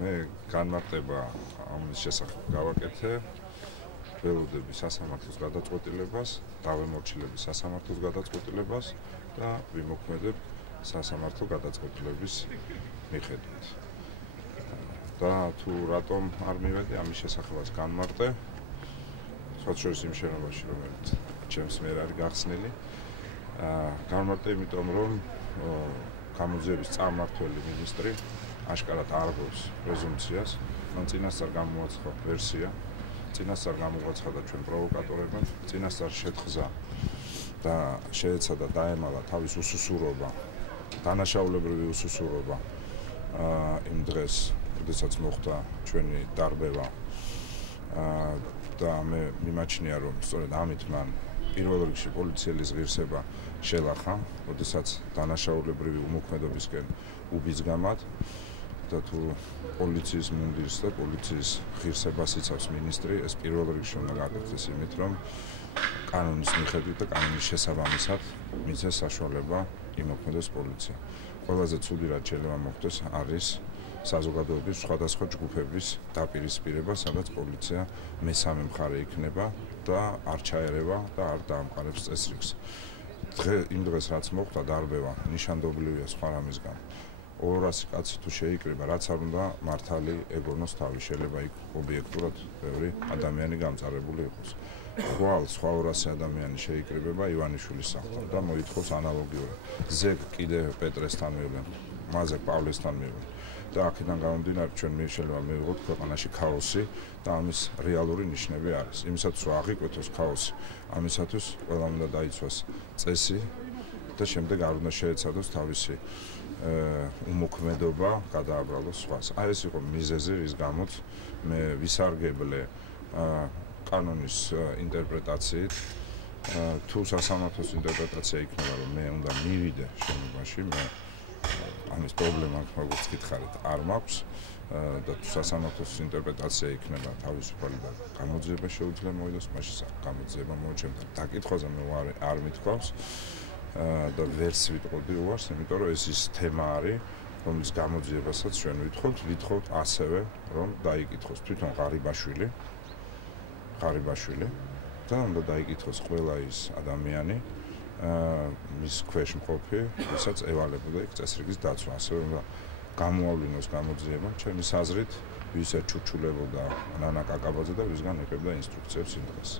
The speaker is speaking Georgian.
მე განმარტება ამის შესახებ გავაკეთე. ველოდები სასამართლოს გადაწყვეტილებას, დავემორჩილები სასამართლოს გადაწყვეტილებას და ვიმოქმედებ სასამართლო გადაწყვეტილების მიხედვით. და თუ რატომ არ მივედი ამის შესახებაც განმარტე, სხვადასხვა იმ შენობაში, რომელიც ჩემს მიერ არის გახსნილი. განმარტე იმიტომ, რომ გამოძიების წარმმართველი მინისტრი აშკარად არგობს პრეზუმპციას, მან წინასწარ გამოაცხადა ვერსია, წინასწარ გამოაცხადა ჩვენ პროვოკატორებმა, წინასწარ შეთხზა და შეეცადა დაემალა თავის უსუსურობა, დანაშაულებრივი უსუსურობა იმ დღეს, როდესაც მოხდა ჩვენი დარბევა და მე მიმაჩნია, რომ სწორედ ამით მან პირველ რიგში პოლიციელის ღირსება შელახა, როდესაც დანაშაულებრივი უმოქმედობისკენ უბიძგამად და თუ პოლიციის მუნდირს და პოლიციის ღირსებას იცავს მინისტრი, ეს პირველ რიგში უნდა გაკეთდეს იმით, რომ კანონის მიხედვით და კანონის შესაბამისად მისცეს საშუალება იმოქმედოს პოლიცია. ყველაზე ცუდი რაც შეიძლება მოხდეს არის საზოგადოების სხვადასხვა ჯგუფების დაპირისპირება, სადაც პოლიცია მესამე მხარე იქნება და არ ჩაერევა და არ დაამყარებს წესრიგს. იმ დღეს რაც მოხდა დარბევა, ნიშანდობლივია სხვა რამისგან. 200 კაცი თუ შეიკრიბა, რაც არ უნდა მართალი ეგონოს თავი, შეიძლება იქ ობიექტურად ბევრი ადამიანი გამწარებული იყოს. ხვალ სხვა 200 ადამიანი შეიკრიბება ივანიშვილის სახლთან და მოითხოვს ანალოგიურად. ზეგ კიდე პეტრესთან მივიდნენ, მაზე პავლესთან მივიდნენ. და აქედან გამომდინარე ჩვენ შეიძლება მივიღოთ ქვეყანაში ქაოსი და ამის რეალური ნიშნები არის. იმისათვის რომ აღიკვეთოს ქაოსი, ამისათვის ყველამ უნდა დაიცვას წესი და შემდეგ არ უნდა შეეცადოს თავისი უმოქმედობა გადააბრალოს სხვას. აი ეს იყო მიზეზი, რის გამოც მე ვისარგებლე კანონის ინტერპრეტაციით. თუ სასამართლოს ინტერპრეტაცია იქნება, რომ მე უნდა მივიდე შენობაში, მე ამის პრობლემა, როგორც გითხარით, არ მაქვს და თუ სასამართლოს ინტერპრეტაცია იქნება თავისუფალი და გამოძიება შეუძლია მოვიდოს, მაშინ გამოძიება მოუჩემდა. დაკითხვაზე მე არ მithქვავს და ვერც ვიტყოდი უარს, იმიტომ რომ ეს ის თემა არის, რომლის გამოძიებასაც ჩვენ ვითხოვთ ასევე, რომ დაიკითხოს თვითონ ღარიბაშვილი და უნდა დაიკითხოს ყველა ის ადამიანი, მის ქვეშ მყოფი, ვისაც ევალებოდა იქ წესრიგის დაცვა, ასევე უნდა გამოავლინოს გამოძიება, ჩემი აზრით, ვის ეჩურჩულებოდა ნანა კაკაბაძე და ვისგან იღებდა ინსტრუქციებს იმ დღეს.